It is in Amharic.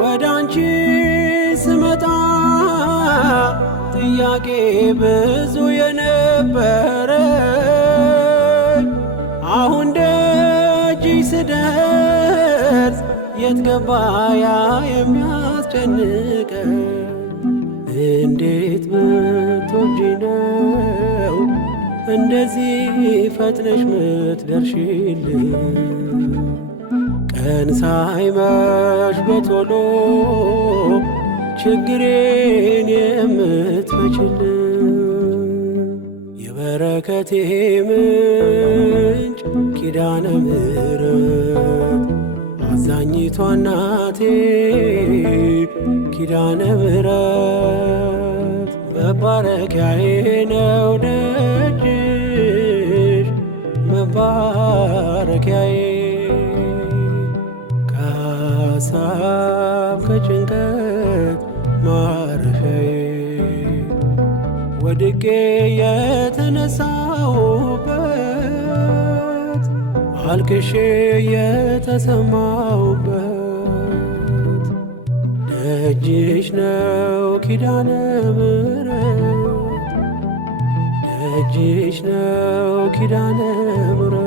ወዳንቺ ስመጣ ጥያቄ ብዙ የነበረኝ አሁን ደጅሽ ስደርስ የት ገባ ያ የሚያስጨንቀኝ? እንዴት ብትወጂ ነው እንደዚህ ፈጥነሽ ምትደርሺልኝ? ቀን ሳይመሽ በቶሎ ችግሬን የምትፈችልኝ የበረከቴ ምንጭ ኪዳነ ምሕረት አዛኝቷ እናቴ ኪዳነ ምሕረት መባረኪያዬ ነው ደጅሽ መባረኪያዬ ከሐሳብ ከጭንቀት ማረፊያዬ ወድቄ የተነሳሁበት አልቅሼ የተሰማሁበት ደጅሽ ነው ኪዳነ ምሕረት ደጅሽ ነው ኪዳነ ምሕረት